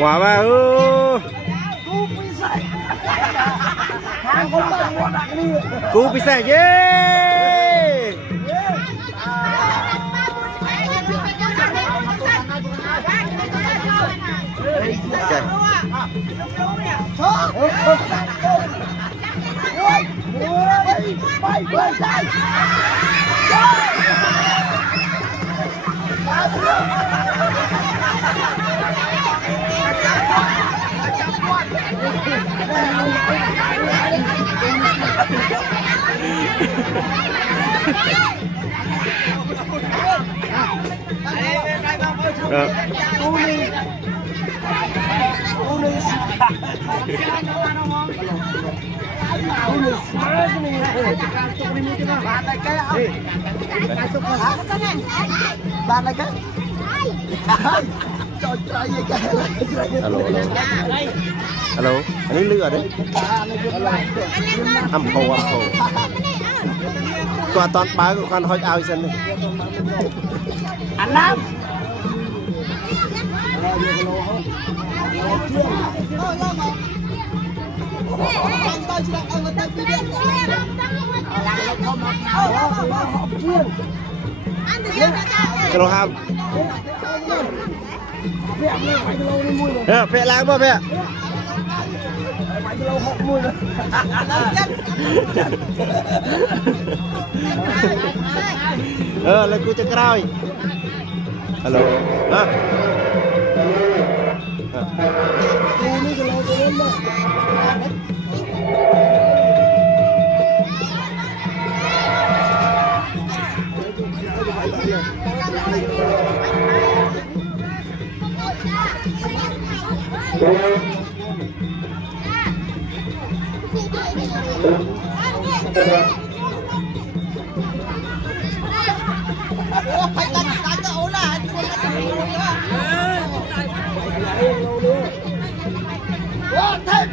Quả ba cú bisa ye bạn này cái alo anh ấy lừa đấy âm khô còn toàn bá của con hỏi ao dân này anh Nam kilo ham vẽ láng bao vẽ lên cô chơi cày alo phải đặt cái ổ là thêm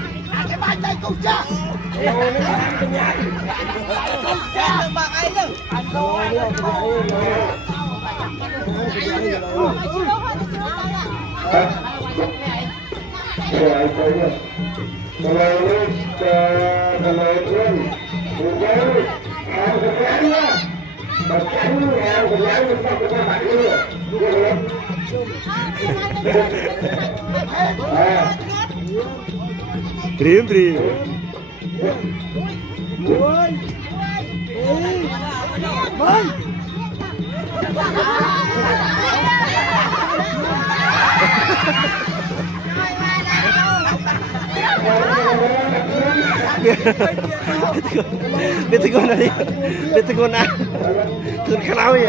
cái bàn tay công cha công cha mà ai đâu Dream. Biết con này, biết con nào, con khao vậy.